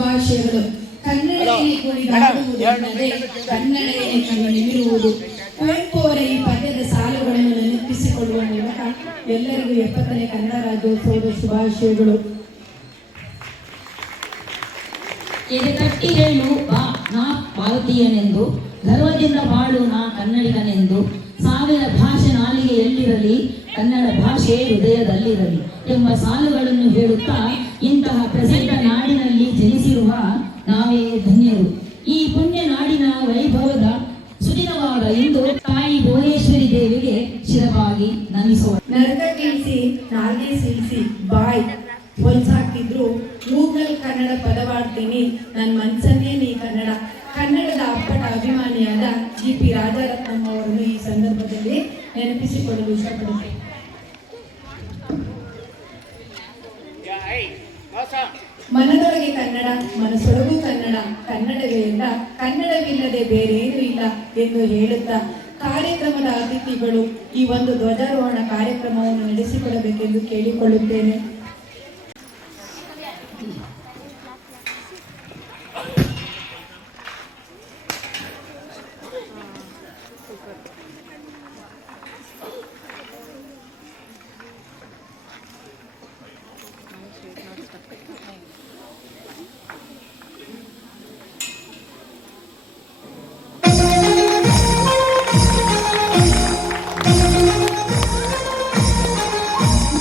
ಭಾಷೆಗಳು ಕನ್ನಡದಲ್ಲಿ ಕುಣಿದಾಡುವುದೆಂದರೆ ಕನ್ನಡದಲ್ಲಿ ನಿಮಿರುವುದು. ಕುವೆಂಪು ಅವರ ಈ ಪದ್ಯದ ಸಾಲುಗಳನ್ನು ನೆನಪಿಸಿಕೊಳ್ಳುವ ಮೂಲಕ ಎಲ್ಲರಿಗೂ 70ನೇ ಕನ್ನಡ ರಾಜ್ಯೋತ್ಸವದ ಶುಭಾಶಯಗಳು. ಕಟ್ಟಿ ಹೇಳು ಬಾ ನಾ ಭಾರತೀಯನೆಂದು, ಗರ್ವದಿಂದ ಬಾಳು ನಾ ಕನ್ನಡಿಗನೆಂದು, ಸಾವಿರ ಭಾಷೆ ನಾಲಿಗೆ ಎಲ್ಲಿರಲಿ ಕನ್ನಡ ಭಾಷೆ ಹೃದಯದಲ್ಲಿರಲಿ ಎಂಬ ಸಾಲುಗಳನ್ನು ಹೇಳುತ್ತಾ ಇಂತಹ ಪ್ರಸಿದ್ಧ ನಾಡಿನಲ್ಲಿ ಜನಿಸಿರುವ ನಾವೇ ಧನ್ಯರು. ಈ ಪುಣ್ಯ ನಾಡಿನ ವೈಭವದ ಸುದಿನವಾದ ಇಂದು ತಾಯಿ ಭುವನೇಶ್ವರಿ ದೇವಿಗೆ ಶಿರವಾಗಿ ನಮಿಸುವ. ನರಕ ಕೀಳಿಸಿ ನಾಲ್ಗೆ ಸೀಳಿಸಿ ಬಾಯ್ ಹೊಲ್ಸಾಕಿದ್ರು ಗೂಗಲ್ ಕನ್ನಡ ಪದವಾಡ್ತೀನಿ, ನನ್ನ ಮನ್ಸನ್ನೇ ನೀ ಕನ್ನಡ. ಕನ್ನಡದ ಅಪ್ಪಟ ಅಭಿಮಾನಿಯಾದ GP ರಾಜರತ್ನಂ ಅವರನ್ನು ಈ ಸಂದರ್ಭದಲ್ಲಿ ನೆನಪಿಸಿಕೊಳ್ಳಲು ಇಷ್ಟಪಡುತ್ತೇನೆ. ಮನದೊಳಗೆ ಕನ್ನಡ, ಮನಸ್ಸೊಳಗೂ ಕನ್ನಡ, ಕನ್ನಡವೇ ಇಲ್ಲ, ಕನ್ನಡವಿಲ್ಲದೆ ಬೇರೇನೂ ಇಲ್ಲ ಎಂದು ಹೇಳುತ್ತಾ ಕಾರ್ಯಕ್ರಮದ ಅತಿಥಿಗಳು ಈ ಒಂದು ಧ್ವಜಾರೋಹಣ ಕಾರ್ಯಕ್ರಮವನ್ನು ನಡೆಸಿಕೊಡಬೇಕೆಂದು ಕೇಳಿಕೊಳ್ಳುತ್ತೇನೆ.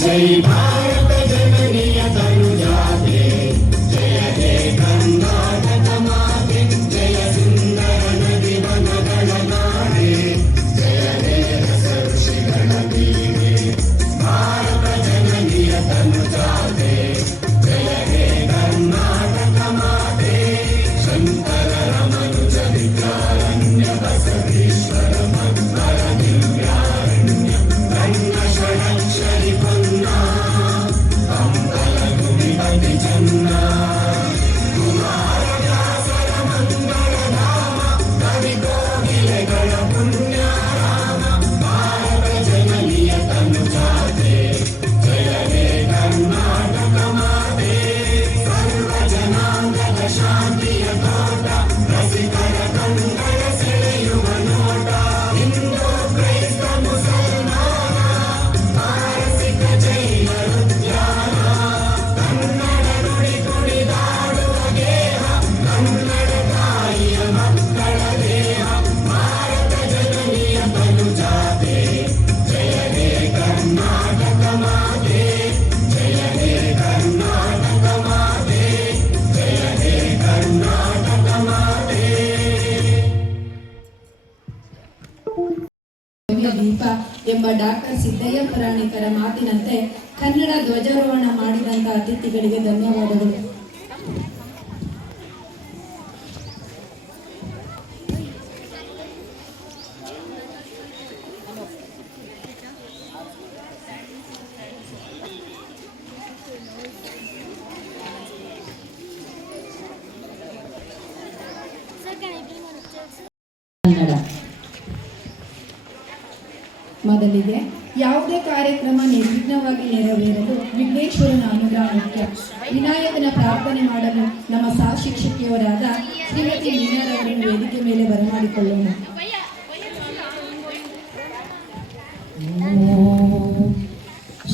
जय भारत जननीय तनुजाते, जय हे कर्नाटक माते, जय सुंदर नदी वनಗಳ ನಾಡೆ, जय हे रस ಋಷಿಗಳ ಬೀಡೆ. ಭಾರತ ಜನनीಯ ತನುಜಾತೆ, जय हे कर्नाटक माते, ಶಂಕರ ರಮನುಜ ವಿದ್ಯಾರಣ್ಯ ಬಸವೇಶ್ವರ ಮಧ್ವರ ದಿವ್ಯಾರಣ್ಯ ರಣ್ಯ ಷಡಕ್ಷರಿ ಕುಮಾರದಾಸರ ಮಂಗಳ ಧಾಮ ಕವಿ ಕೋಗಿಲೆಗಳ ಪುಣ್ಯ ರಾಮ. ಭಾರತ ಜನನಿಯ ತನುಜಾತೆ, ಜಯ ಹೇ ಕರ್ನಾಟಕ ಮಾತೆ, ಸರ್ವ ಜನಾಂಗದ ಶಾಂತಿಯ ತೋಟ, ರಸಿಕರ ಕಣ್ಗಳ ಸೆಳೆಯುವ ನೋಟ. ಹಿಂದೂ ಕ್ರೈಸ್ತ ಮುಸಲ್ಮಾನ, ಪಾರಸಿಕ ಜೈನರು ಕನ್ನಡ ತಾಯಿಯ ಮಕ್ಕಳ ದೇಹ. ಭಾರತ ಜನನಿಯ ತನುಜಾತೆ, ಜಯ ಹೇ ಕರ್ನಾಟಕ ಮಾತೆ, ಜಯ ಹೇ ಕರ್ನಾಟಕ ಮಾತೆ, ಜಯ ಹೇ ಕರ್ನಾಟಕ ಮಾತೆ. ದೀಪ ಎಂಬ ಡಾಕ್ಟರ್ ಸಿದ್ದಯ್ಯ ಪುರಾಣಿಕರ ಮಾತಿನಂತೆ ಕನ್ನಡ ಧ್ವಜಾರೋಹಣ ಮಾಡಿದಂತ ಅತಿಥಿಗಳಿಗೆ ಧನ್ಯವಾದಗಳು. ಮೊದಲಿಗೆ ಯಾವುದೇ ಕಾರ್ಯಕ್ರಮ ನಿರ್ವಿಘ್ನವಾಗಿ ನೆರವೇರಲು ವಿಘ್ನೇಶ್ವರನ ಅನುಗ್ರಹ ಮುಖ್ಯ. ವಿನಾಯಕನ ಪ್ರಾರ್ಥನೆ ಮಾಡಲು ನಮ್ಮ ಸಹ ಶಿಕ್ಷಕಿಯವರಾದ ಶ್ರೀಮತಿ ಮೀನಾರವರನ್ನು ವೇದಿಕೆ ಮೇಲೆ ಬರಮಾಡಿಕೊಳ್ಳೋಣ.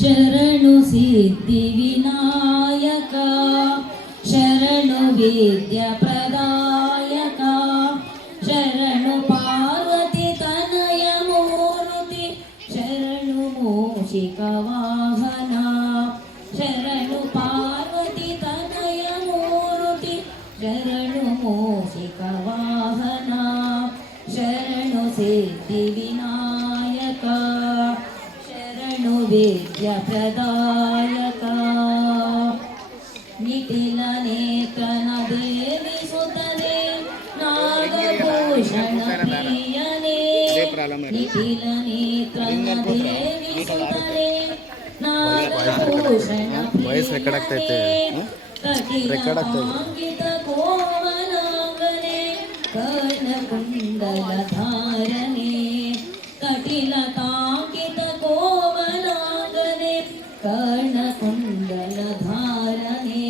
ಶರಣು ಸಿದ್ಧಿ ವಿನಾಯಕ, ಶರಣು ವಿದ್ಯ ಪ್ರದಾಯಕ, ಶರಣು ಪಾರ್ವತಿ ತನಯ ಮೂರ್ತಿ, ಶರಣು ಮೂಷಿಕ ವಾಹನ, ಶರಣು ಪಾರ್ವತಿ ತನಯ ಮೂರ್ತಿ, ಶರಣು ಮೂಷಿಕ ವಾಹನ, ಶರಣು ಸಿದ್ಧಿ ವಿನಾಯಕ, ಶರಣು ವಿದ್ಯ ಪ್ರದಾಯಕ. ನಿಖಿಲ ನೇತ್ರನ ದೇವಿ ಸುತನೆ, ನಾಗಭೂಷಣ ಪ್ರಿಯನೇ, ನಿಖಿಲ ನೇತ್ರನ ದೇವಿ ಸುತನೆ, ನಾಗಭೂಷಣ ಪ್ರಿಯನೇ, ಕಟಿಲಾಂಗಿತ ಕೋಮಲಾಂಗನೆ, ಕರ್ಣಕುಂಡಲ ಧಾರನೆ, ಕಟಿಲತಾಂಕಿತ ಕೋಮಲಾಂಗನೆ, ಕರ್ಣಕುಂಡಲ ಧಾರನೆ,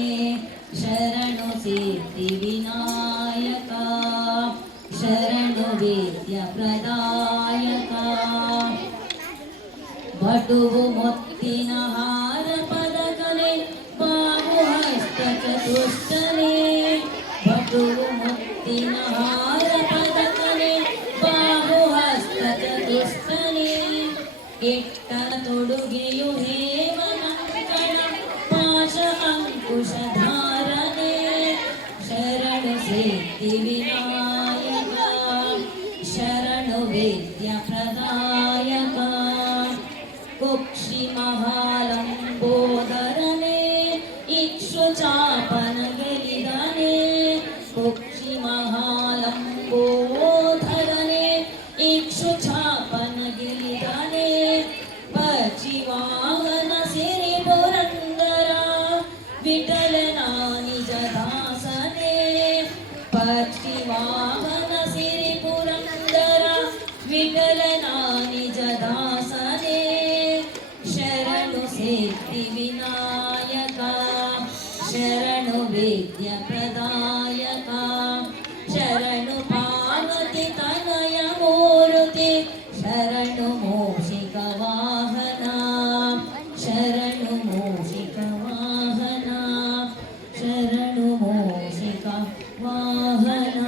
ಶರಣು ಸಿದ್ಧ ಸಿದ್ಧಿವಿನಾಯಕ ಶರಣು ವೇದ್ಯ ಪ್ರದಾಯಕ ಬಟುವು ಮುತ್ತಿನ ಹಾರ ಪದಕನೆ ಬಾಹು ಹಸ್ತ ಚತುಷ್ಟನೆ ಬಟುವು ಮುತ್ತಿನ ಹಾರ ಪದಕನೆ ಬಾಹು ಹಸ್ತ ಚತುಷ್ಟನೆ ಕೆಟ್ಟ ತೊಡುಗೆಯು ಹೇಮನಂಕಣ ಪಾಶ ಅಂಕುಶಧಾರನೆ ಶರಣು ಸಿದ್ಧಿ ವಿನಾಯಕ ಶರಣು ವೇದ್ಯ ಪ್ರದಾಯಕ ಕುಕ್ಷಿ ಮಹಾಲಂಬೋದರನೆ ಇಕ್ಷು ಚಾಪನ ಗೆಲಿದನೆ ಕುಕ್ಷಿ ಮಹಾಲಂಬೋಧರನೆ ಇಕ್ಷು ಚಾಪನ ಗೆಲಿದನೆ ಪಚಿವಾಹನ ಸಿರಿ ಪುರಂದರ ವಿಠಲನ ನಿಜ ದಾಸನೆ ಪಚಿವಾಹನ ಸಿರಿ ಪುರಂದರ ವಿಠಲನ ನಿಜ ದಾಸನೆ ಶರಣು ಸಿದ್ಧಿ ವಿನಾಯಕ ಶರಣು ವೇದ್ಯ ಪ್ರದಾಯಕ ಶರಣು ಪಾರ್ವತಿ ತನಯ ಮೂರುತಿ ಶರಣು ಮೂಷಿಕ ವಾಹನ ಶರಣು ಮೂಷಿಕ ವಾಹನ ಶರಣು ಮೂಷಿಕ ವಾಹನ.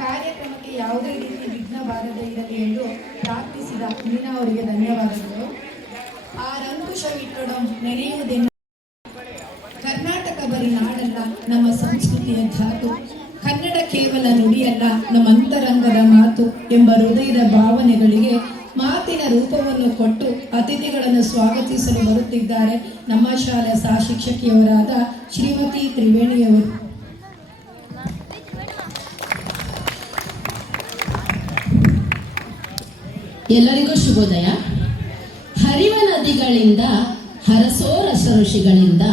ಕಾರ್ಯಕ್ರಮಕ್ಕೆ ಯಾವುದೇ ರೀತಿ ವಿಘ್ನ ಬಾರದೇ ಇರಲಿ ಎಂದು ಪ್ರಾರ್ಥಿಸಿದ ಮೀನಾ ಅವರಿಗೆ ಧನ್ಯವಾದಗಳು. ಆರಂಕುಶವಿಟ್ಟೊಡಂ ನೆನೆಯುವುದೆನ್ನ ಕರ್ನಾಟಕ ಬರೀ ನಾಡಲ್ಲ, ನಮ್ಮ ಸಂಸ್ಕೃತಿಯ ಧಾತು. ಕನ್ನಡ ಕೇವಲ ನುಡಿಯಲ್ಲ, ನಮ್ಮ ಅಂತರಂಗದ ಮಾತು ಎಂಬ ಹೃದಯದ ಭಾವನೆಗಳಿಗೆ ಮಾತಿನ ರೂಪವನ್ನು ಕೊಟ್ಟು ಅತಿಥಿಗಳನ್ನು ಸ್ವಾಗತಿಸಲು ಬರುತ್ತಿದ್ದಾರೆ ನಮ್ಮ ಶಾಲೆಯ ಸಹ ಶಿಕ್ಷಕಿಯವರಾದ ಶ್ರೀಮತಿ ತ್ರಿವೇಣಿಯವರು. ಎಲ್ಲರಿಗೂ ಶುಭೋದಯ. ಹರಿವ ನದಿಗಳಿಂದ ಹರಸೋ ರಸ ಋಷಿಗಳಿಂದ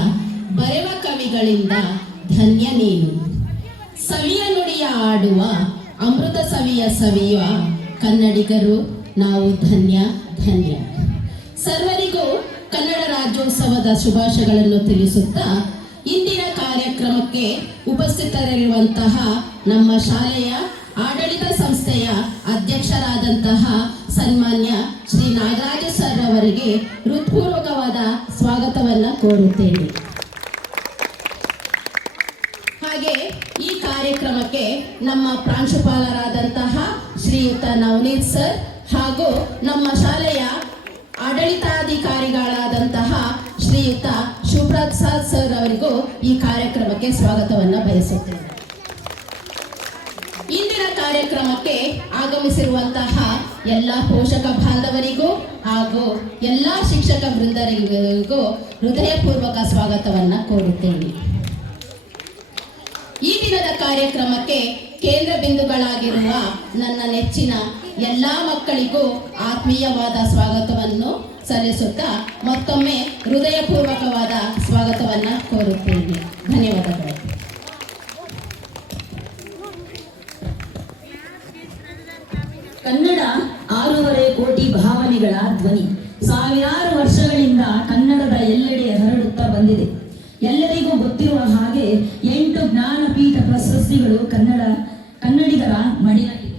ಬರೆವ ಕವಿಗಳಿಂದ ಧನ್ಯ ನೀನು. ಸವಿಯ ನುಡಿಯ ಆಡುವ ಅಮೃತ ಸವಿಯುವ ಕನ್ನಡಿಗರು ನಾವು ಧನ್ಯ ಧನ್ಯ. ಸರ್ವರಿಗೂ ಕನ್ನಡ ರಾಜ್ಯೋತ್ಸವದ ಶುಭಾಶಯಗಳನ್ನು ತಿಳಿಸುತ್ತಾ ಇಂದಿನ ಕಾರ್ಯಕ್ರಮಕ್ಕೆ ಉಪಸ್ಥಿತರಿರುವಂತಹ ನಮ್ಮ ಶಾಲೆಯ ಆಡಳಿತ ಸಂಸ್ಥೆಯ ಅಧ್ಯಕ್ಷರಾದಂತಹ ಸನ್ಮಾನ್ಯ ಶ್ರೀ ನಾಗರಾಜ ಸರ್ ಅವರಿಗೆ ಹೃತ್ಪೂರ್ವಕವಾದ ಸ್ವಾಗತವನ್ನು ಕೋರುತ್ತೇನೆ. ಹಾಗೆ ಈ ಕಾರ್ಯಕ್ರಮಕ್ಕೆ ನಮ್ಮ ಪ್ರಾಂಶುಪಾಲರಾದಂತಹ ಶ್ರೀಯುತ ನವನೀತ್ ಸರ್ ಹಾಗೂ ನಮ್ಮ ಶಾಲೆಯ ಆಡಳಿತಾಧಿಕಾರಿಗಳಾದಂತಹ ಶ್ರೀಯುತ ಶಿವಪ್ರಸಾದ್ ಸರ್ ಅವರಿಗೂ ಈ ಕಾರ್ಯಕ್ರಮಕ್ಕೆ ಸ್ವಾಗತವನ್ನು ಬಯಸುತ್ತೇನೆ. ಇಂದಿನ ಕಾರ್ಯಕ್ರಮಕ್ಕೆ ಆಗಮಿಸಿರುವಂತಹ ಎಲ್ಲ ಪೋಷಕ ಬಾಂಧವರಿಗೂ ಹಾಗೂ ಎಲ್ಲ ಶಿಕ್ಷಕ ವೃಂದರಿಗೂ ಹೃದಯಪೂರ್ವಕ ಸ್ವಾಗತವನ್ನು ಕೋರುತ್ತೇನೆ. ಈ ದಿನದ ಕಾರ್ಯಕ್ರಮಕ್ಕೆ ಕೇಂದ್ರ ಬಿಂದುಗಳಾಗಿರುವ ನನ್ನ ನೆಚ್ಚಿನ ಎಲ್ಲ ಮಕ್ಕಳಿಗೂ ಆತ್ಮೀಯವಾದ ಸ್ವಾಗತವನ್ನು ಸಲ್ಲಿಸುತ್ತಾ ಮತ್ತೊಮ್ಮೆ ಹೃದಯಪೂರ್ವಕವಾದ ಸ್ವಾಗತವನ್ನು ಕೋರುತ್ತೇನೆ. ಧನ್ಯವಾದಗಳು. ಕನ್ನಡ 6.5 ಕೋಟಿ ಭಾವನೆಗಳ ಧ್ವನಿ. ಸಾವಿರಾರು ವರ್ಷಗಳಿಂದ ಕನ್ನಡದ ಎಲ್ಲೆಡೆ ಹರಡುತ್ತಾ ಬಂದಿದೆ. ಎಲ್ಲರಿಗೂ ಗೊತ್ತಿರುವ ಹಾಗೆ 8 ಜ್ಞಾನಪೀಠ ಪ್ರಶಸ್ತಿಗಳು ಕನ್ನಡಿಗರ ಮಡಿಲಲ್ಲಿದೆ.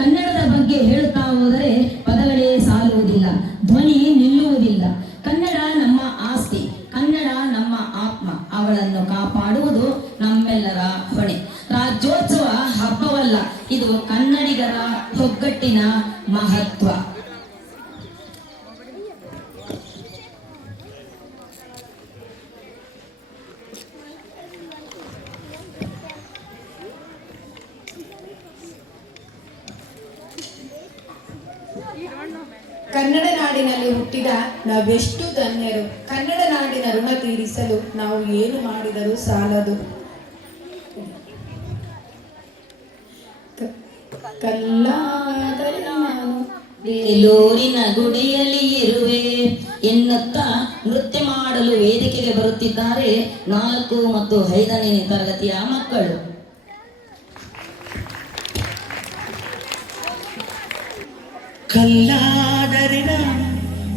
ಕನ್ನಡದ ಬಗ್ಗೆ ಹೇಳುತ್ತಾ ಹೋದರೆ ಪದಗಳೇ ಸಾಲುವುದಿಲ್ಲ, ಧ್ವನಿ ನಿಲ್ಲುವುದಿಲ್ಲ. ಕನ್ನಡ ನಮ್ಮ ಆಸ್ತಿ, ಕನ್ನಡ ನಮ್ಮ ಆತ್ಮ. ಅವಳನ್ನು ಕಾಪಾಡುವುದು ನಮ್ಮೆಲ್ಲರ ಹೊಣೆ. ರಾಜ್ಯೋತ್ಸವ ಹಬ್ಬವಲ್ಲ, ಇದು ಕನ್ನಡಿಗರ ಒಗ್ಗಟ್ಟಿನ ಮಹತ್ವ. ಕನ್ನಡ ನಾಡಿನಲ್ಲಿ ಹುಟ್ಟಿದ ನಾವೆಷ್ಟು ಧನ್ಯರು. ಕನ್ನಡ ನಾಡಿನ ಋಣ ತೀರಿಸಲು ನಾವು ಏನು ಮಾಡಿದರೂ ಸಾಲದು. ಕಲ್ಲಾದರೆ ನಾನು ಬೇಲೂರಿನ ಗುಡಿಯಲ್ಲಿ ಇರುವೆ ಎನ್ನುತ್ತಾ ನೃತ್ಯ ಮಾಡಲು ವೇದಿಕೆಗೆ ಬರುತ್ತಿದ್ದಾರೆ 4 ಮತ್ತು 5ನೇ ತರಗತಿಯ ಮಕ್ಕಳು. ಕಲ್ಲಾದರೆ ನಾನು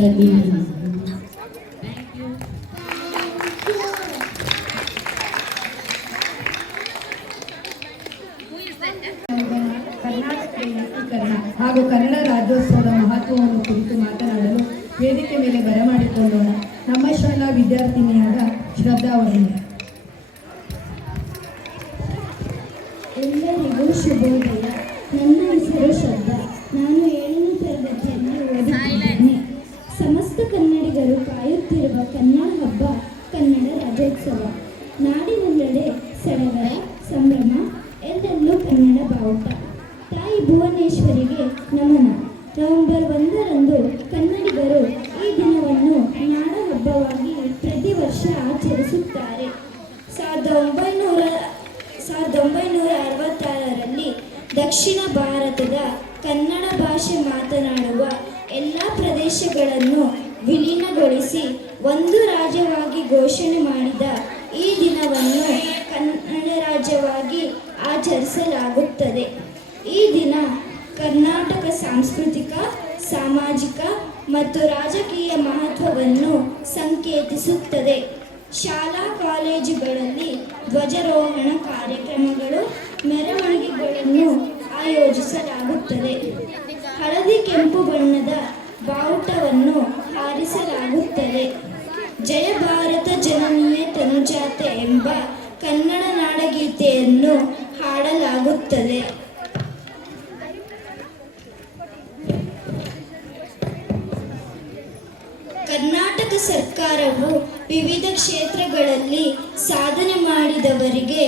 ಅದರಲ್ಲಿ ಕರ್ನಾಟಕ ಏಕೀಕರಣ ಹಾಗೂ ಕನ್ನಡ ರಾಜ್ಯೋತ್ಸವದ ಮಹತ್ವವನ್ನು ಕುರಿತು ಮಾತನಾಡಲು ವೇದಿಕೆ ಮೇಲೆ ಬರಮಾಡಿಕೊಳ್ಳೋಣ ನಮ್ಮ ಶಾಲಾ ವಿದ್ಯಾರ್ಥಿನಿಯಾದ ಶ್ರದ್ಧಾ ಅವರನ್ನು. ಎಲ್ಲರಿಗೂ ಶುಭೋದಯ. ನನ್ನ ಹೆಸರು ಶ್ರದ್ಧಾ. ನಾನು 7ನೇ ತರಗತಿಯಲ್ಲಿ ಓದುತ್ತಿದ್ದೇನೆ. ಸಮಸ್ತ ಕನ್ನಡಿಗರು ಕಾಯುತ್ತಿರುವ ಕನ್ನಡ ಹಬ್ಬ ಕನ್ನಡ ರಾಜ್ಯೋತ್ಸವ. ನಾಡಿನೆಲ್ಲೆಡೆ ಸಡಗರ ಸಂಭ್ರಮ, ಎಲ್ಲೆಲ್ಲೂ ಕನ್ನಡ ಬಾವುಟ. ತಾಯಿ ಭುವನೇಶ್ವರಿಗೆ ನಮನ. ನವೆಂಬರ್ 1ರಂದು ಕನ್ನಡಿಗರು ಈ ದಿನವನ್ನು ನಾಡ ಹಬ್ಬವಾಗಿ ಪ್ರತಿ ವರ್ಷ ಆಚರಿಸುತ್ತಾರೆ. 1966ರಲ್ಲಿ ದಕ್ಷಿಣ ಭಾರತದ ಕನ್ನಡ ಭಾಷೆ ಮಾತನಾಡುವ ಎಲ್ಲ ಪ್ರದೇಶಗಳನ್ನು ವಿಲೀನಗೊಳಿಸಿ ಒಂದು ರಾಜ್ಯವಾಗಿ ಘೋಷಣೆ ಮಾಡಿದ ಈ ದಿನವನ್ನು ಕನ್ನಡ ರಾಜ್ಯವಾಗಿ ಆಚರಿಸಲಾಗುತ್ತದೆ. ಈ ದಿನ ಕರ್ನಾಟಕ ಸಾಂಸ್ಕೃತಿಕ, ಸಾಮಾಜಿಕ ಮತ್ತು ರಾಜಕೀಯ ಮಹತ್ವವನ್ನು ಸಂಕೇತಿಸುತ್ತದೆ. ಶಾಲಾ ಕಾಲೇಜುಗಳಲ್ಲಿ ಧ್ವಜಾರೋಹಣ ಕಾರ್ಯಕ್ರಮಗಳು, ಮೆರವಣಿಗೆಗಳನ್ನು ಆಯೋಜಿಸಲಾಗುತ್ತದೆ. ಹಳದಿ ಕೆಂಪು ಬಣ್ಣದ ಬಾವುಟವನ್ನು ಹಾರಿಸಲಾಗುತ್ತದೆ. ಜಯ ಭಾರತ ಜನನಿಯೇ ತನುಜಾತೆ ಎಂಬ ಕನ್ನಡ ನಾಡಗೀತೆಯನ್ನು ಹಾಡಲಾಗುತ್ತದೆ. ಕರ್ನಾಟಕ ಸರ್ಕಾರವು ವಿವಿಧ ಕ್ಷೇತ್ರಗಳಲ್ಲಿ ಸಾಧನೆ ಮಾಡಿದವರಿಗೆ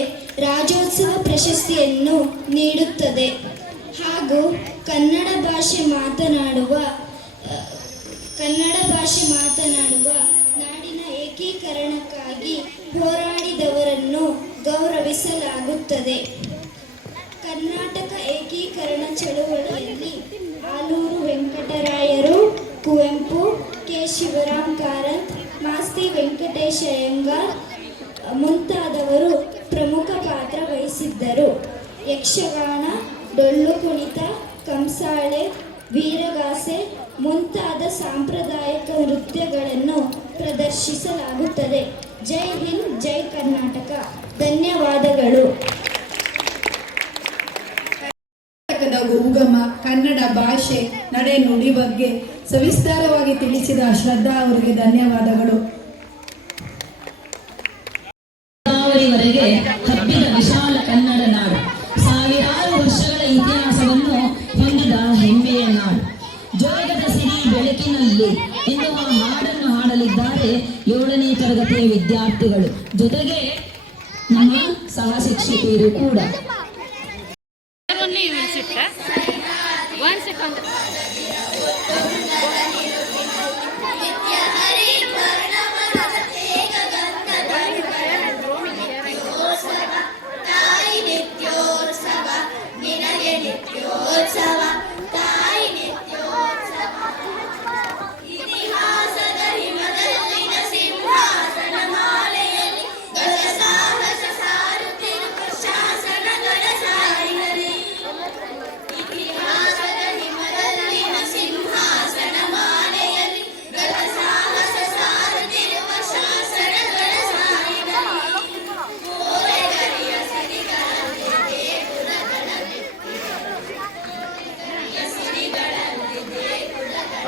ರಾಜ್ಯೋತ್ಸವ ಪ್ರಶಸ್ತಿಯನ್ನು ನೀಡುತ್ತದೆ ಹಾಗೂ ಕನ್ನಡ ಭಾಷೆ ಮಾತನಾಡುವ ನಾಡಿನ ಏಕೀಕರಣಕ್ಕಾಗಿ ಹೋರಾಡಿದವರನ್ನು ಗೌರವಿಸಲಾಗುತ್ತದೆ. ಕರ್ನಾಟಕ ಏಕೀಕರಣ ಚಳುವಳಿಯಲ್ಲಿ ಆಲೂರು ವೆಂಕಟರಾಯರು, ಕುವೆಂಪು, ಕೆ. ಶಿವರಾಮ್ ಕಾರಂತ್, ಮಾಸ್ತಿ ವೆಂಕಟೇಶ ಅಯ್ಯಂಗಾರ್ ಮುಂತಾದವರು ಪ್ರಮುಖ ಪಾತ್ರ ವಹಿಸಿದ್ದರು. ಯಕ್ಷಗಾನ, ಡೊಳ್ಳು ಕುಣಿತ, ಕಂಸಾಳೆ, ವೀರಗಾಸೆ ಮುಂತಾದ ಸಾಂಪ್ರದಾಯಿಕ ನೃತ್ಯಗಳನ್ನು ಪ್ರದರ್ಶಿಸಲಾಗುತ್ತದೆ. ಜೈ ಹಿಂದ್, ಜೈ ಕರ್ನಾಟಕ. ಧನ್ಯವಾದಗಳು. ಕರ್ನಾಟಕದ ಉಗಮ, ಕನ್ನಡ ಭಾಷೆ, ನಡೆ ನುಡಿ ಬಗ್ಗೆ ಸವಿಸ್ತಾರವಾಗಿ ತಿಳಿಸಿದ ಶ್ರದ್ಧಾ ಅವರಿಗೆ ಧನ್ಯವಾದಗಳು. ಗೋದಾವರಿವರೆಗೆ ಹಬ್ಬಿದ ವಿಶಾಲ ಕನ್ನಡ ನಾಡು, ಸಾವಿರಾರು ವರ್ಷಗಳ ಇತಿಹಾಸವನ್ನು ಹೊಂದಿದ ಹೆಮ್ಮೆಯ ನಾಡು. ಜೋಗದ ಸಿರಿ ಬೆಳಕಿನಲ್ಲಿ ಎನ್ನುವ ಹಾಡನ್ನು ಹಾಡಲಿದ್ದಾರೆ 7ನೇ ತರಗತಿಯ ವಿದ್ಯಾರ್ಥಿಗಳು, ಜೊತೆಗೆ ನಮ್ಮ ಸಹ ಶಿಕ್ಷಕಿಯರು ಕೂಡ.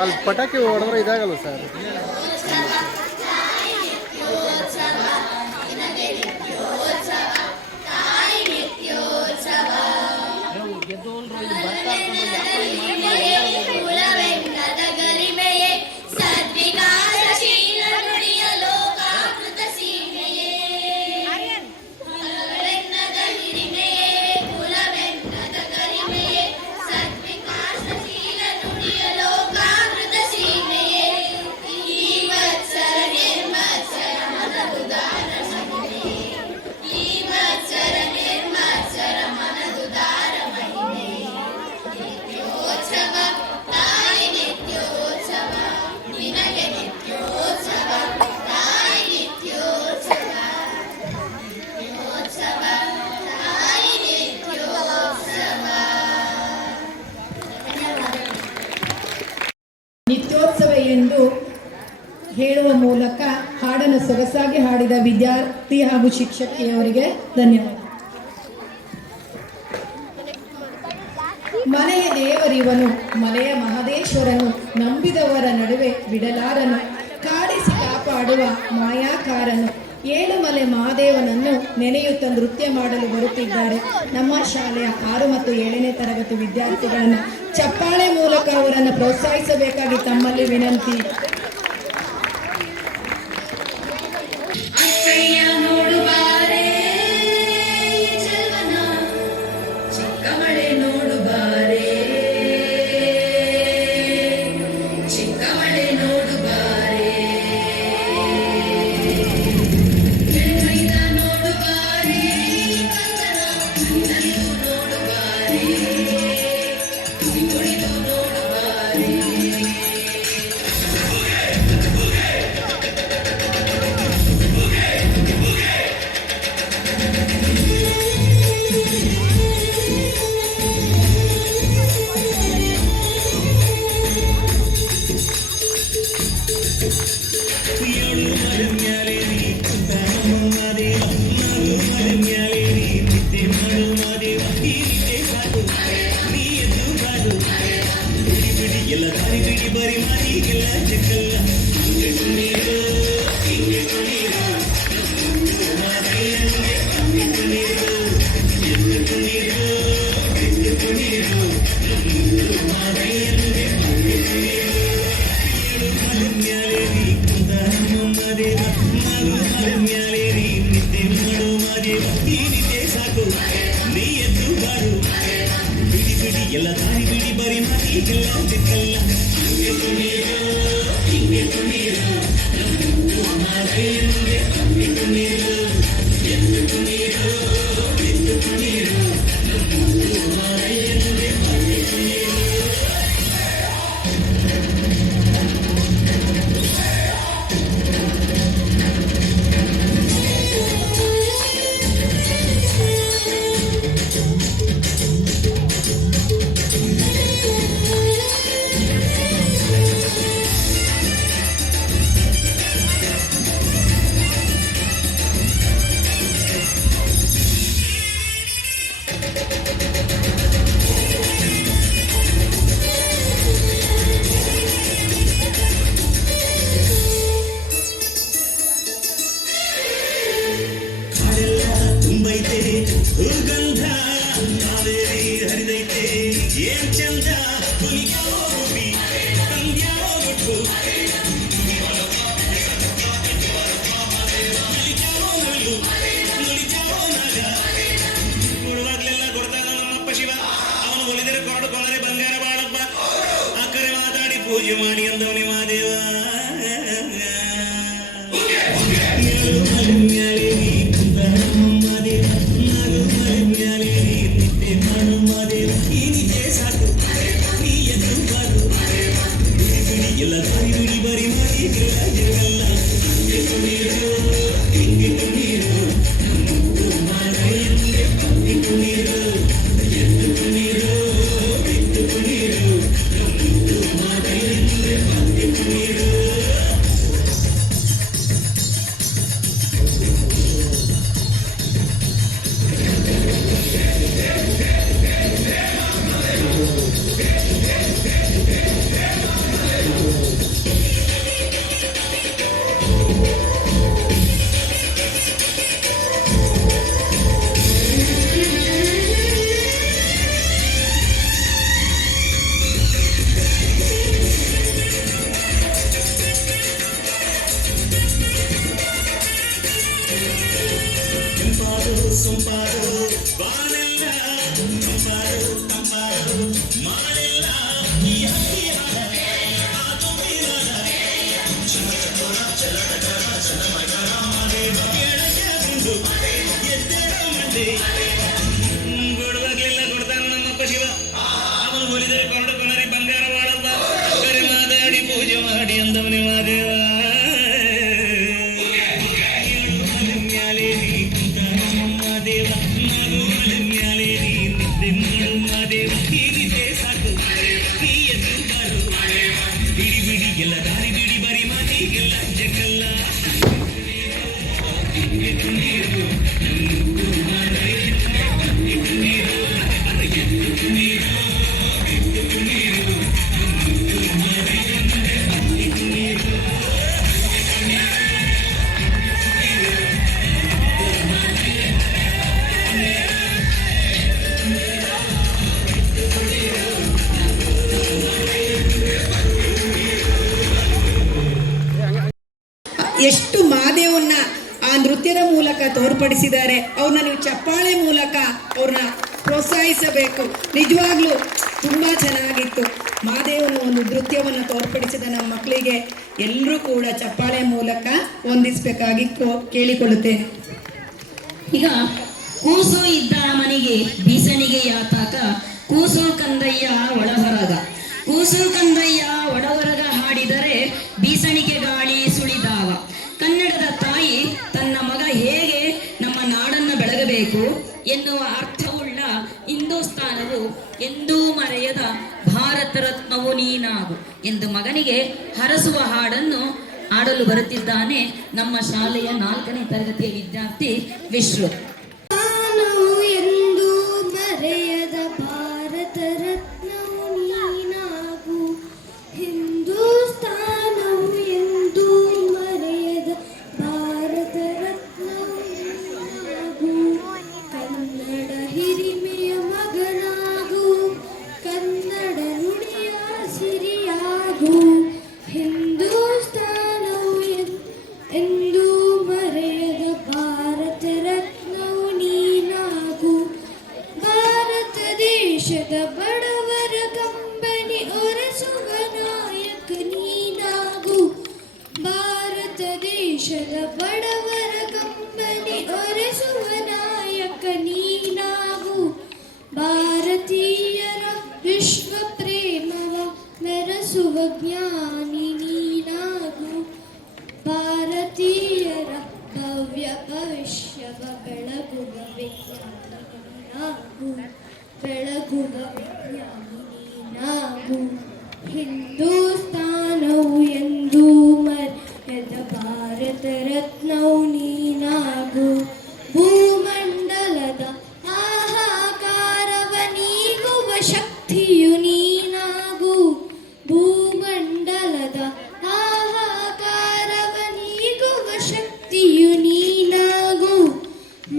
ಅಲ್ಲಿ ಪಟಾಕಿ ಹೊಡೆದ್ರೆ ಇದಾಗಲ್ಲ ಸರ್. ಈ ವತ್ಸರ ಹೇಳುವ ಮೂಲಕ ಹಾಡನ್ನು ಸೊಗಸಾಗಿ ಹಾಡಿದ ವಿದ್ಯಾರ್ಥಿ ಹಾಗೂ ಶಿಕ್ಷಕಿಯವರಿಗೆ ಧನ್ಯವಾದ. ಮನೆಯ ದೇವರಿವನು, ಮನೆಯ ಮಹದೇಶ್ವರನು, ನಂಬಿದವರ ನಡುವೆ ಬಿಡಲಾರನು, ಕಾಡಿಸಿ ಕಾಪಾಡುವ ಮಾಯಾಕಾರನು, ಏಳುಮಲೆ ಮಹಾದೇವನನ್ನು ನೆನೆಯುತ್ತಾ ನೃತ್ಯ ಮಾಡಲು ಬರುತ್ತಿದ್ದಾರೆ ನಮ್ಮ ಶಾಲೆಯ 6 ಮತ್ತು 7ನೇ ತರಗತಿ ವಿದ್ಯಾರ್ಥಿಗಳನ್ನು. ಚಪ್ಪಾಳೆ ಮೂಲಕ ಅವರನ್ನು ಪ್ರೋತ್ಸಾಹಿಸಬೇಕಾಗಿ ತಮ್ಮಲ್ಲಿ ವಿನಂತಿ. ಪೂಜೆ ಮಾಡಿ ಅಂದವನೇ ಮಾದೇವ ಸಾಕು ಎಲ್ಲ ಬರಿ ಬರಿ ಮಾಡಿ ಸೊಂಪಾರು ಬಾನೆಲ್ಲ ತಂಪಾರು ತಂಪಾರು ಮಾಡೆಲ್ಲ ಈ ಹಕ್ಕಿ ಅದು ಕೊಡುವಾಗ್ಲೆಲ್ಲ ಕೊಡ್ತಾನೆ ನಮ್ಮಪ್ಪ ಶಿವ ಅವನು ಒಲಿದರೆ ಕೊಂಡು ಕೊನರಿ ಬಂಗಾರ ಮಾಡಲ್ಲ ಕರೆ ಮಾತಾಡಿ ಪೂಜೆ ಮಾಡಿ ಅಂದವನೇ ಮಾದೇವ ಸಾಕು ಎಲ್ಲ ದಾರಿ ಬಿಡಿ ಬರಿ ಮಾತಿಗೆಲ್ಲ ಲಂಜಕಲ್ಲ ಎಷ್ಟು ಮಾದೇವನ್ನ ಆ ನೃತ್ಯದ ಮೂಲಕ ತೋರ್ಪಡಿಸಿದ್ದಾರೆ. ಅವ್ರನ್ನ ನೀವು ಚಪ್ಪಾಳೆ ಮೂಲಕ ಅವ್ರನ್ನ ಪ್ರೋತ್ಸಾಹಿಸಬೇಕು. ನಿಜವಾಗ್ಲೂ ತುಂಬಾ ಚೆನ್ನಾಗಿತ್ತು. ಮಾದೇವನ ಒಂದು ನೃತ್ಯವನ್ನು ತೋರ್ಪಡಿಸಿದ ನಮ್ಮ ಮಕ್ಕಳಿಗೆ ಎಲ್ಲರೂ ಕೂಡ ಚಪ್ಪಾಳೆ ಮೂಲಕ ವಂದಿಸಬೇಕಾಗಿ ಕೇಳಿಕೊಳ್ಳುತ್ತೇನೆ. ಈಗ ಕೂಸು ಇದ್ದ ಮನೆಗೆ ಬೀಸಣಿಗೆ ಯಾತಕ, ಕೂಸು ಕಂದಯ್ಯ ಒಳಹೊರಗ, ಕೂಸು ಕಂದಯ್ಯ ಒಳಹೊರಗ ಹಾಡಿದರೆ ಬೀಸಣಿಗೆ ಗಾಳಿ ಸುಳಿದಾವ. ಕನ್ನಡದ ತಾಯಿ ತನ್ನ ಮಗ ಹೇಗೆ ನಮ್ಮ ನಾಡನ್ನು ಬೆಳಗಬೇಕು ಎನ್ನುವ ಅರ್ಥವುಳ್ಳ ಹಿಂದೂಸ್ತಾನವು ಎಂದೂ ಮರೆಯದ ಭಾರತ ರತ್ನವು ನೀನಾಗು ಎಂದು ಮಗನಿಗೆ ಹರಸುವ ಹಾಡನ್ನು ಆಡಲು ಬರುತ್ತಿದ್ದಾನೆ ನಮ್ಮ ಶಾಲೆಯ 4ನೇ ತರಗತಿಯ ವಿದ್ಯಾರ್ಥಿ ವಿಶ್ರು. ಎಂದು ಮರೆಯದ ಭಾರತ ರತ್ನವು ನೀನಾಗು, ಹಿಂದೂಸ್ತಾನವು ಎಂದು ಮರೆಯದ ಭಾರತ ರತ್ನವು ನೀನಾಗು. ಕನ್ನಡ ಹಿರಿಮೆಯ ಮಗನಾಗು, ಕನ್ನಡ ನುಡಿಯ ಸಿರಿಯಾಗು, ಹಿಂದೂಸ್ತಾನವು ಎಂದು ಮರೆಯದ ಭಾರತ ರತ್ನವು ನೀನಾಗು. ಭಾರತ ದೇಶದ ಬಡವರ ಕಂಬನಿ ಒರೆಸುವ ನಾಯಕ ನೀನಾಗು, ಭಾರತ ದೇಶದ ಬಡವರ ಕಂಬನಿ ಒರೆಸುವ ನಾಯಕ ನೀನಾಗು. ಭಾರತೀಯರ ವಿಶ್ವ ಪ್ರೇಮವ ಮೆರೆಸುವ ಜ್ಞಾನಿ ನೀನಾಗು, ಭಾರತೀಯರ ಭವ್ಯ ಭವಿಷ್ಯವ ಬೆಳಗುವ ವಿಜ್ಞಾನಿ ನೀನಾಗು, ಬೆಳಗುವ ವಿಜ್ಞಾನಿ ನೀನಾಗು. ಹಿಂದೂಸ್ತಾನವು ಎಂದೂ ಮರೆಯದ ಭಾರತ ರತ್ನವು ನೀನಾಗು. ಭೂಮಂಡಲದ ಹಾಹಾಕಾರವ ನೀಗುವ ಶಕ್ತಿಯು ನೀನಾಗು, ಭೂಮಂಡಲದ ಹಾಹಾಕಾರವ ನೀಗುವ ಶಕ್ತಿಯು ನೀನಾಗು.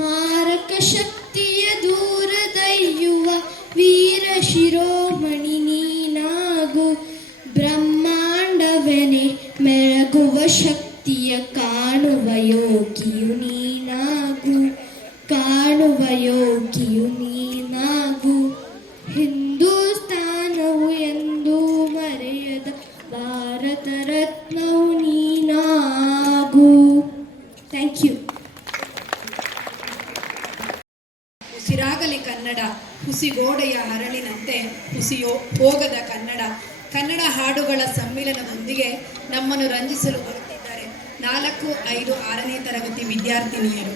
ಮಾರಕ ಶಕ್ತಿಯ ದೂರದಯ್ಯುವ ವೀರ ಶಿರೋಮಣಿ ನೀನಾಗು, ಬ್ರಹ್ಮಾಂಡವನೇ ಮೆರಗುವ ಶಕ್ತಿಯ ಕಾಣುವ ಯೋಗಿಯು ನೀನಾಗು, ಕಾಣುವ ಯೋಗಿಯು ನೀನಾಗು. ಹಿಂದೂಸ್ತಾನವು ಎಂದೂ ಮರೆಯದ ಭಾರತ ರತ್ನವು ನೀನಾಗು. Thank you. ಉಸಿರಾಗಲಿ ಕನ್ನಡ, ಹುಸಿಗೋಡೆಯ ಹರಳಿನಂತೆ ಹುಸಿಯೋ ಹೋಗದ ಕನ್ನಡ. ಕನ್ನಡ ಹಾಡುಗಳ ಸಮ್ಮಿಲನದೊಂದಿಗೆ ನಮ್ಮನ್ನು ರಂಜಿಸಲು ಬರುತ್ತಿದ್ದಾರೆ 4, 5, 6ನೇ ತರಗತಿ ವಿದ್ಯಾರ್ಥಿನಿಯರು.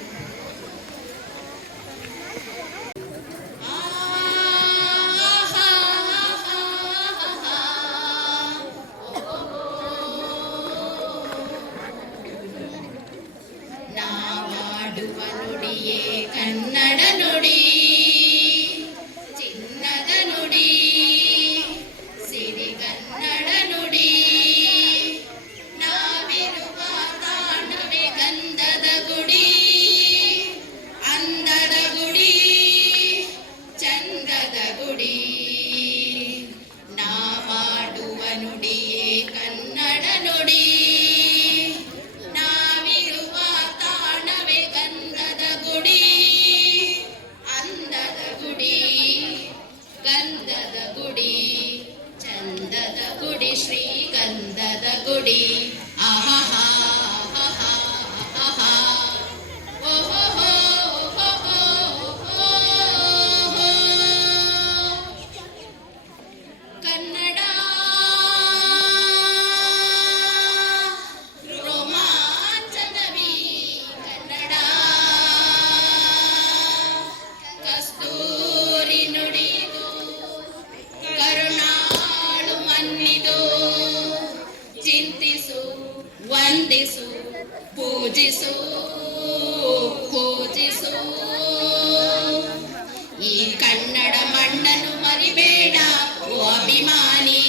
ನಾವಾಡುವ ನುಡಿಯೇ ಕನ್ನಡ ನುಡಿ, ಚಿನ್ನದ ನುಡಿ, ಸಿರಿಗನ್ನಡ ನುಡಿ. ನಾವಿರುವ ತಾಣವೇ ಗಂಧದ ಗುಡಿ, ಅಂದದ ಗುಡಿ, ಚಂದದ ಗುಡಿ. ನಾವಾಡುವ ನುಡಿಯೇ ಕನ್ನಡ ನುಡಿ, ನಾವಿರುವ ತಾಣವೇ ಗಂಧದ ಗುಡಿ, ಅಂದದ ಗುಡಿ, ಗಂಧದ ಗುಡಿ, ಚಂದದ ಗುಡಿ, ಶ್ರೀಗಂಧದ ಗುಡಿ. ಆಹಾ ಕನ್ನಡ ರೋಮಾಂಚನವಿ, ಕನ್ನಡ ಕಸ್ತೂರಿ ನುಡಿದು, ಕರುಣಾಳು ಮನ್ನಿದು, ಚಿಂತಿಸು ವಂದಿಸು ಪೂಜಿಸು ಪೂಜಿಸು. ಈ ಕನ್ನಡ ಮಣ್ಣನ್ನು ಮರಿಬೇಡ ಓ ಅಭಿಮಾನಿ,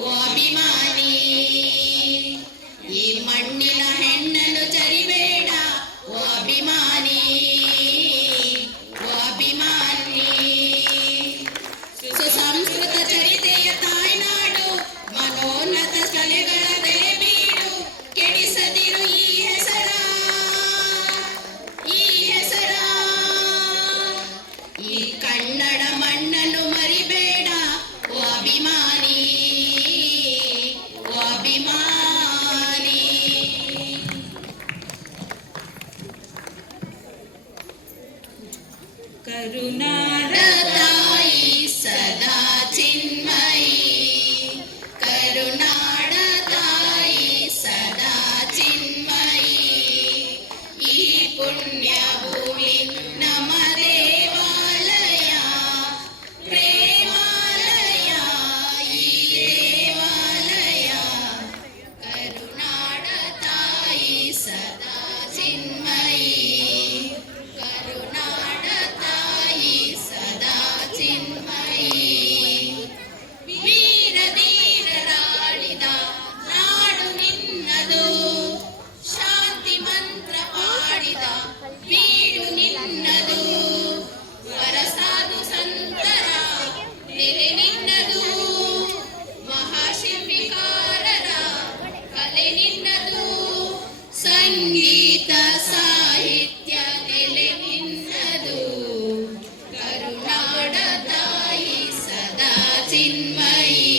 ಓ ಅಭಿಮಾನಿ. ಈ ಮಣ್ಣಿನ ಹೆಣ್ಣನ್ನು ಚರಿಬೇಡ ಓ ಅಭಿಮಾನಿ, ಓ ಅಭಿಮಾನಿ. ಸುಸಂಸ್ಕೃತ ಚರಿತೆಯ ತಾಯ್ನಾಡು, ಮನೋನ್ನತ ಕಲೆಗಳ ಬೀಡು. ಕೆಡಿಸದಿರು ಈ ಹೆಸರ, ಈ ಹೆಸರ. ಈ ಕನ್ನಡ ಮಣ್ಣನ್ನು ಮರಿಬೇಡ ಓ ಅಭಿಮಾನಿ, ಓ ಅಭಿಮಾನಿ. ಕರುನಾಡ ತಾಯಿ ಸದಾ ಚಿನ್ಮಯಿ, ಕರುನಾಡ ತಾಯಿ ಸದಾ ಚಿನ್ಮಯಿ. ಈ ಪುಣ್ಯ ಭೂಮಿ ನಮ್ಮ ದೇವಾಲಯ, ಪ್ರೇಮಾಲಯ ಈ ದೇವಾಲಯ. ಕರುನಾಡ ತಾಯಿ ಸದಾ ಚಿನ್ಮಯಿ, ಕರುನಾಡ ತಾಯಿ ಸದಾ ಚಿನ್ಮಯಿ. ವೀರ ಧೀರರಾಳಿದ ನಾಡು ನಿನ್ನದು, ಶಾಂತಿ ಮಂತ್ರ ಪಾಡಿದ ಬೀಡು ನಿನ್ನದು. ವರಸಾಧು ಸಂತರ ನೆಲೆ ನಿನ್ನದು, ಮಹಾಶಿಲ್ಪಿಕಾರರ ಕಲೆ ನಿನ್ನದು. ಸಂಗೀತ ಸಾಹಿತ್ಯ ನೆಲೆ ನಿನ್ನದು. ಕರುನಾಡ ತಾಯಿ ಸದಾ ಚಿನ್ಮಯಿ,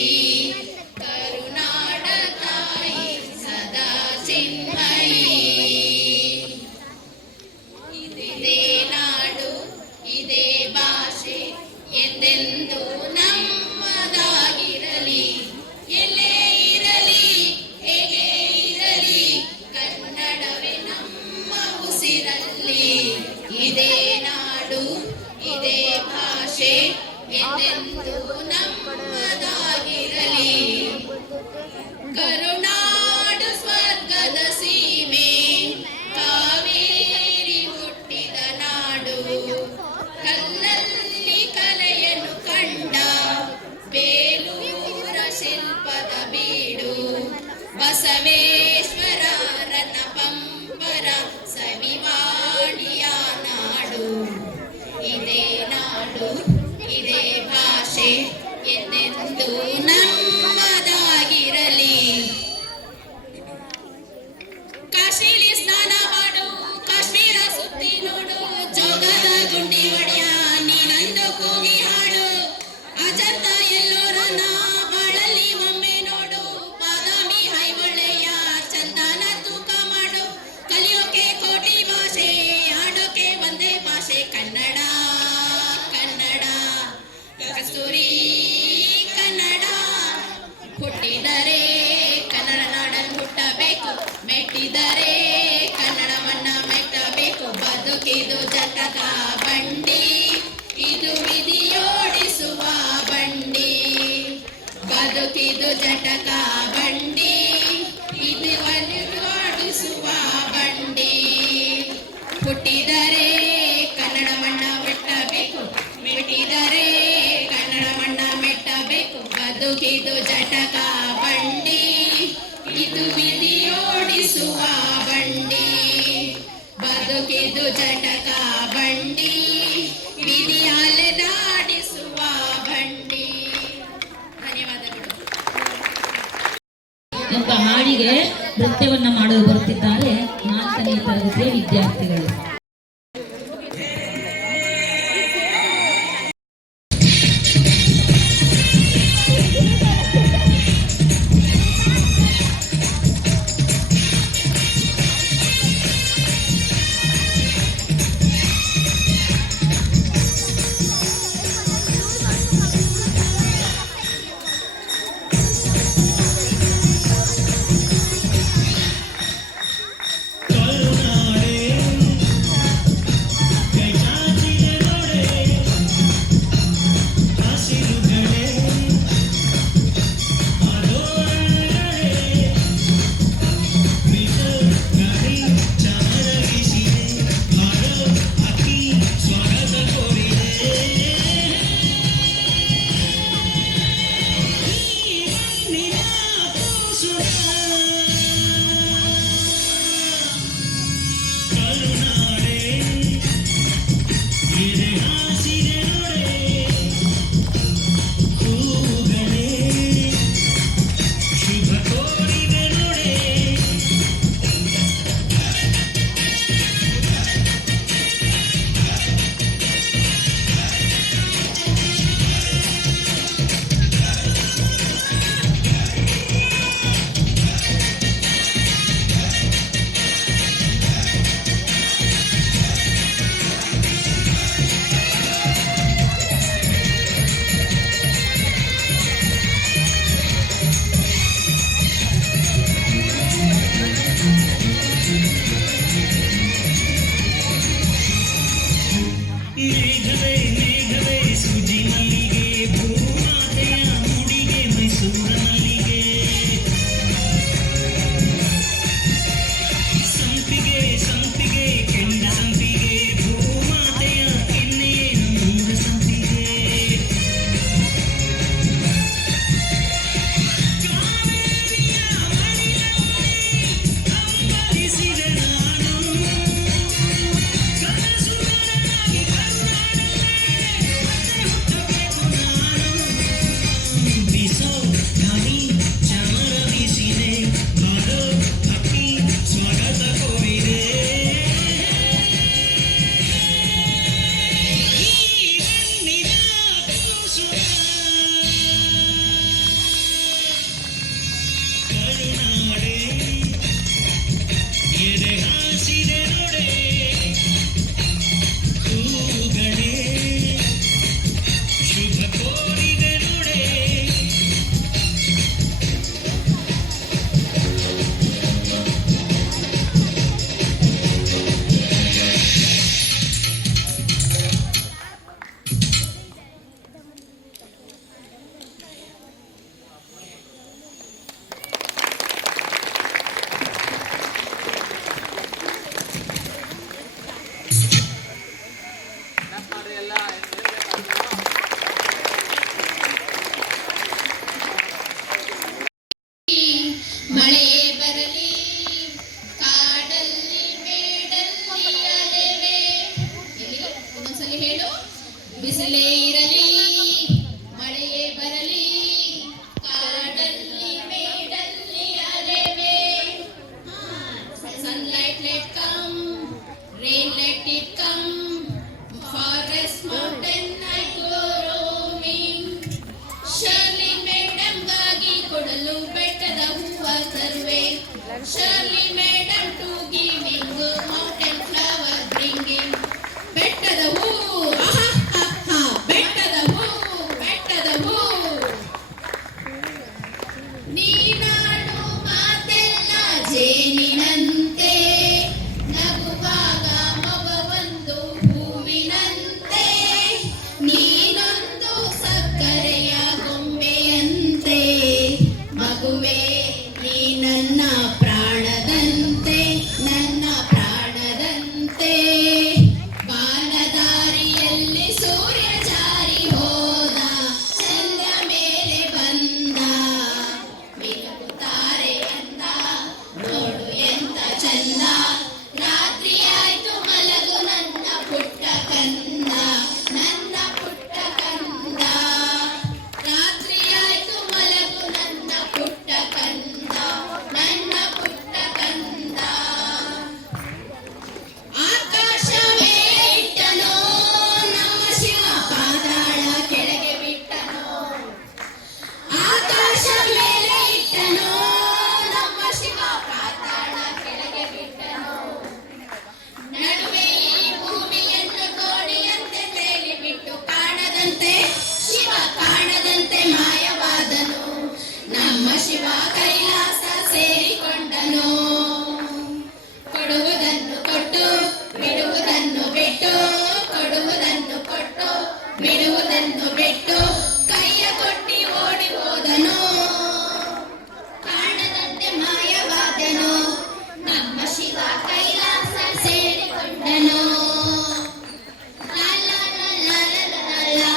ಕರುನಾಡ ತಾಯಿ ಸದಾ ಚಿನ್ಮಯಿ. ಇದೇ ನಾಡು ಇದೇ ಭಾಷೆ ಎಂದೆಂದು ನಮ್ಮದಾಗಿರಲಿ. ಎಲ್ಲೇ ಇರಲಿ ಹೇಗೆ ಇರಲಿ, ಕನ್ನಡವೇ ನಮ್ಮ ಉಸಿರಲ್ಲಿ. ಇದೇ ನಾಡು ಇದೇ ಭಾಷೆ ಎಂದೆಂದು ನಮ್ಮದಾಗಿರಲಿ. ಕರುನಾಡು ಸ್ವರ್ಗದ ಸೀಮೆ, ಕಾವೇರಿ ಹುಟ್ಟಿದ ನಾಡು. ಕಲ್ಲಲ್ಲಿ ಕಲೆಯನ್ನು ಕಂಡ ಬೇಲೂರ ಶಿಲ್ಪದ ಬೀಡು. ಬಸವೇಶ್ವರ ರನ್ನಪಂಪರ ಸವಿವಾಣಿಯ ನಾಡು. ಇದೇ ನಾಡು ಇದೇ ಭಾಷೆ ಎಂದೆಂದು ನಮ್ಮದಾಗಿರಲಿ. ಕಾಶಿಲಿ ಸ್ನಾನ ಮಾಡು, ಕಾಶ್ಮೀರ ಸುತ್ತಿ ನೋಡು, ಜೋಗದ ಗುಂಡಿ ಒಡೆಯ ನೀನಂದು ಕೂಗಿ ಹಾಡು. ಅಜಂತ ಎಲ್ಲೋರನ್ನ ಬಾಳಲ್ಲಿ ಒಮ್ಮೆ ನೋಡು, ಬಾದಾಮಿ ಐಹೊಳೆಯ ಚಂದನ ತೂಕ ಮಾಡು. ಕಲಿಯೋಕೆ ಕೋಟಿ ಭಾಷೆ, ಆಡೋಕೆ ಒಂದೇ ಭಾಷೆ ಕನ್ನಡ, ಕನ್ನಡ. ಕಸ್ತೂರಿ ಕನ್ನಡ. ಹುಟ್ಟಿದರೆ ಕನ್ನಡ ನಾಡನ್ನು ಹುಟ್ಟಬೇಕು, ಮೆಟ್ಟಿದರೆ ಕನ್ನಡ ಮಣ್ಣ ಮೆಟ್ಟಬೇಕು. ಬದುಕಿದು ಜಟಕ ಬಂಡಿ, ಇದು ವಿಧಿಯೋಡಿಸುವ ಬಂಡಿ. ಬದುಕಿದು ಜಟಕ ಬಂಡಿ, ಇದು ವಿಧಿಯೋಡಿಸುವ ಬಂಡಿ. ಹುಟ್ಟಿದರೆ ಕನ್ನಡ ಮಣ್ಣ ಮೆಟ್ಟಬೇಕು, ಮೆಟ್ಟಿದರೆ ಕನ್ನಡ ಮಣ್ಣ ಮೆಟ್ಟಬೇಕು. ಬದುಕಿದು ಜಟಕ ಬಂಡಿ, ಇದು ವಿಧಿಯೋಡಿಸುವ ಬಂಡಿ. ಬದುಕಿದು ಜಟಕ ಬಂಡಿ, ವಿಧಿ ಅಲೆದಾಡಿಸುವ ಬಂಡಿ. ಧನ್ಯವಾದಗಳು. ಎಂಬ ಹಾಡಿಗೆ ನೃತ್ಯವನ್ನ ಮಾಡಲು ಬರುತ್ತಿದ್ದಾರೆ 4ನೇ ತರಗತಿಯ ವಿದ್ಯಾರ್ಥಿಗಳು. ಕರುನಾಡೆ Surely maiden to giving, mountain flower bringing. ಬೆಟ್ಟದ ಹೂ, ಆಹಾ, ಬೆಟ್ಟದ ಹೂ, ಬೆಟ್ಟದ ಹೂ. ನೀನಾಡು ಮಾತೆಲ್ಲ ಜೇನಿನಂತೆ, ನಗುವಾಗ ಮಗವೊಂದು ಹೂವಿನಂತೆ, ನೀನೊಂದು ಸಕ್ಕರೆಯ ಗೊಂಬೆಯಂತೆ. ಮಗುವೆ ನೀ ನನ್ನ ಪ್ರಾಣದಂತೆ, ನನ್ನ ಪ್ರಾಣದಂತೆ. ಬಾನದಾರಿಯಲ್ಲಿ ಸೂರ್ಯ ಜಾರಿ ಹೋದ, ಚಂದ್ರ ಮೇಲೆ ಬಂದ, ಮಿನುಗುತ್ತಾರೆ ಅಂದ, ನೋಡು ಎಂತ ಚಂದ. ರಾತ್ರಿ ಆಯ್ತು ಮಲಗು ನನ್ನ ಪುಟ್ಟ ಕಂದ, ನನ್ನ ಪುಟ್ಟ ಕಂದ. ರಾತ್ರಿ ಆಯ್ತು ಮಲಗು ನನ್ನ ಪುಟ್ಟ ಕಂದ, ನನ್ನ ಪುಟ್ಟ ಕಂದ. ಆಕಾಶವೇ ಇಟ್ಟನೋ ನಮ್ಮ ಶಿವ, ಪಾತಾಳ ಕೆಳಗೆ ಬಿಟ್ಟನೋ. ಆಕಾಶ ಮೇಲೆ ಇಟ್ಟನೋ ನಮ್ಮ ಶಿವ, ಪಾತಾಳ ಕೆಳಗೆ ಬಿಟ್ಟನೋ. ನಡುವೆ ಈ ಭೂಮಿಯನ್ನು ಗೋಡೆಯಂತೆ ತೇಲಿಬಿಟ್ಟು ಕಾಣದಂತೆ ಶಿವ, ಕಾಣದಂತೆ ಮಾಯವಾದನು. ನಮ್ಮ ಶಿವ ಕೈಲಾಸ ಸೇರಿಕೊಂಡನು. ಕೊಡುವುದನ್ನು ಕೊಟ್ಟು ಬಿಡುವುದನ್ನು ಬಿಟ್ಟು, ಕೊಡುವುದನ್ನು ಕೊಟ್ಟು ಬಿಡುವುದನ್ನು ಬಿಟ್ಟು, ಕೈಯ ಕೊಟ್ಟಿ ಓಡಿ ಹೋದನು. ಕಾಣದಂತೆ ಮಾಯವಾದನು. ನಮ್ಮ ಶಿವ ಕೈಲಾಸ ಸೇರಿಕೊಂಡನು. ಲಾ ಲಾ ಲಾ ಲಾ ಲಾ ಲಾ ಲಾ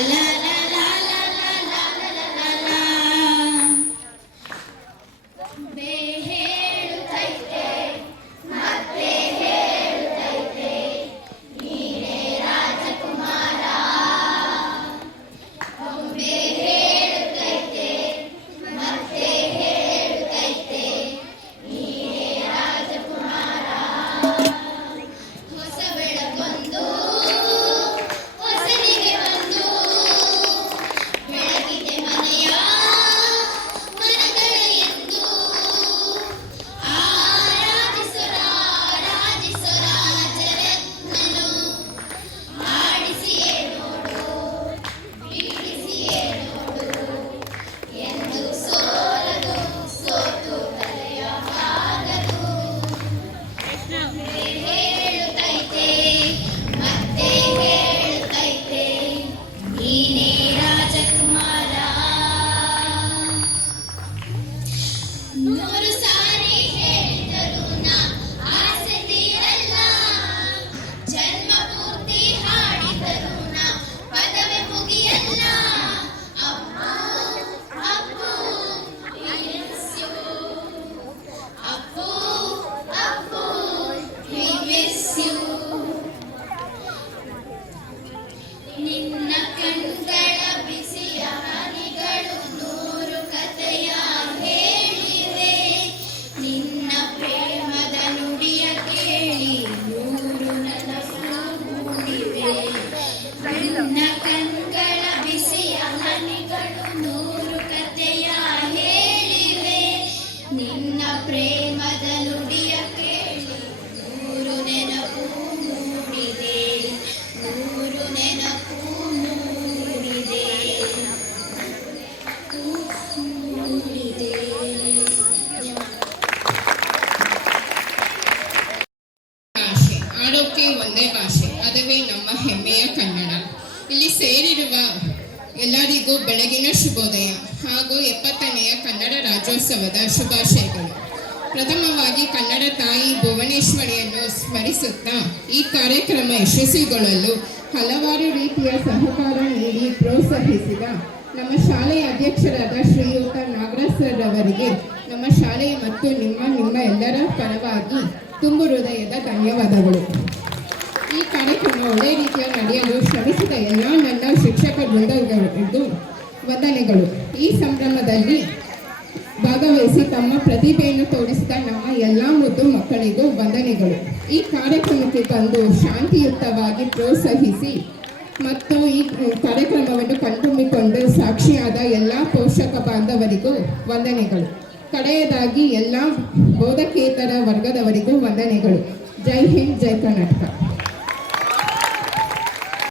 ಲಾ ಲಾ ಲಾ ಲಾ ಲಾ ಲಾ ಲಾ ಲಾ. ಬೇ ಹೇಳುತ್ತೈತೆ ಮತ್ತೆ ಹೇಳುತ್ತೈತೆ, ನೀನೇ ರಾಜಕುಮಾರ. ಬೊಂಬೆ ಹೇಳುತ್ತೈತೆ ಮತ್ತೆ ಹೇಳುತ್ತೈತೆ, ನೀನೇ ರಾಜಕುಮಾರ. ಹೊಸ ಬೆಳಕೊಂದು ಹೊಸನಿಗೆ ಬಂದು, ಬೆಳಗಿದೆ ಮನೆಯ ಮನಗಳ ಎಂದು. ಆರಾಧಿಸುರ ರಾಜಿಸುರ ಜರತ್ನನು, ಆಡಿಸಿಯೇ ನೋಡು ಬೀಳಿಸಿಯೇ ನೋಡು, ಎಂದು ಸೋಲದು ಸೋತು ತಲೆಯ ಬಾಗದು. ಹೇಳುತ್ತೈತೆ ಮತ್ತೆ ಹೇಳುತ್ತೈತೆ, ನೀನೇ ರಾಜಕುಮಾರ. ನೂರು ಸಾರಿ ಹೇಳಿದರು ನಾ ಆಸೆ ತೀರಲ್ಲ, ಜನ್ಮ ಪೂರ್ತಿ ಹಾಡಿದರು ನಾ ಪದವೇ ಮುಗಿಯಲ್ಲ. Appu Appu we miss you. Appu Appu we miss you. ನಿನ್ನ ಕಣ್ಗಳ ಬಿಸಿಯ ಹನಿಗಳು ನೂರು ಕಥೆಯ ಹೇಳಿವೆ, ನಿನ್ನ ಪ್ರೇಮದ ನುಡಿಯ ಕೇಳಿ ನೂರು ನನಸು ಮೂಡಿವೆ. ನಿನ್ನ ಕಣ್ಗಳ ಬಿಸಿಯ ಹನಿಗಳು ನೂರು ಕಥೆಯ ಹೇಳಿವೆ, ನಿನ್ನ ಪ್ರೇಮದ ನುಡಿಯ ಕೇಳಿ ನೂರು ನೆನಪು ಮೂಡಿದೆ, ನೂರು ನೆನಪು ಮೂಡಿದೆ, ಮೂಡಿದೆ. ಭಾಷೆ ಆಡೋಕೆ ಒಂದೇ ಭಾಷೆ, ಅದುವೇ ನಮ್ಮ ಹೆಮ್ಮೆಯ ಕನ್ನಡ. ಇಲ್ಲಿ ಸೇರಿರುವ ಎಲ್ಲರಿಗೂ ಬೆಳಗಿನ ಶುಭೋದಯ ಹಾಗೂ 70ನೆಯ ಕನ್ನಡ ರಾಜ್ಯೋತ್ಸವದ ಶುಭಾಶಯಗಳು. ಪ್ರಥಮವಾಗಿ ಕನ್ನಡ ತಾಯಿ ಭುವನೇಶ್ವರಿಯನ್ನು ಸ್ಮರಿಸುತ್ತಾ ಈ ಕಾರ್ಯಕ್ರಮ ಯಶಸ್ವಿಗೊಳ್ಳಲು ಹಲವಾರು ರೀತಿಯ ಸಹಕಾರ ನೀಡಿ ಪ್ರೋತ್ಸಾಹಿಸಿದ ನಮ್ಮ ಶಾಲೆಯ ಅಧ್ಯಕ್ಷರಾದ ಶ್ರೀಯುತ ನಾಗರಾಜ್ ಸರ್ ಅವರಿಗೆ ನಮ್ಮ ಶಾಲೆಯ ಮತ್ತು ನಿಮ್ಮ ಎಲ್ಲರ ಪರವಾಗಿ ತುಂಬು ಹೃದಯದ ಧನ್ಯವಾದಗಳು. ಈ ಕಾರ್ಯಕ್ರಮ ಒಳ್ಳೆಯ ರೀತಿಯ ನಡೆಯಲು ಶ್ರಮಿಸಿದ ಎಲ್ಲ ನನ್ನ ಶಿಕ್ಷಕ ವೃಂದಗಳಿಗೂ ವಂದನೆಗಳು. ಈ ಸಂಭ್ರಮದಲ್ಲಿ ಭಾಗವಹಿಸಿ ತಮ್ಮ ಪ್ರತಿಭೆಯನ್ನು ತೋರಿಸಿದ ನಮ್ಮ ಎಲ್ಲ ಮುದ್ದು ಮಕ್ಕಳಿಗೂ ವಂದನೆಗಳು. ಈ ಕಾರ್ಯಕ್ರಮಕ್ಕೆ ಬಂದು ಶಾಂತಿಯುತವಾಗಿ ಪ್ರೋತ್ಸಾಹಿಸಿ ಮತ್ತು ಈ ಕಾರ್ಯಕ್ರಮವನ್ನು ಕಣ್ತುಂಬಿಕೊಂಡು ಸಾಕ್ಷಿಯಾದ ಎಲ್ಲ ಪೋಷಕ ಬಾಂಧವರಿಗೂ ವಂದನೆಗಳು. ಕಡೆಯದಾಗಿ ಎಲ್ಲ ಬೋಧಕೇತರ ವರ್ಗದವರಿಗೂ ವಂದನೆಗಳು. ಜೈ ಹಿಂದ್, ಜೈ ಕರ್ನಾಟಕ.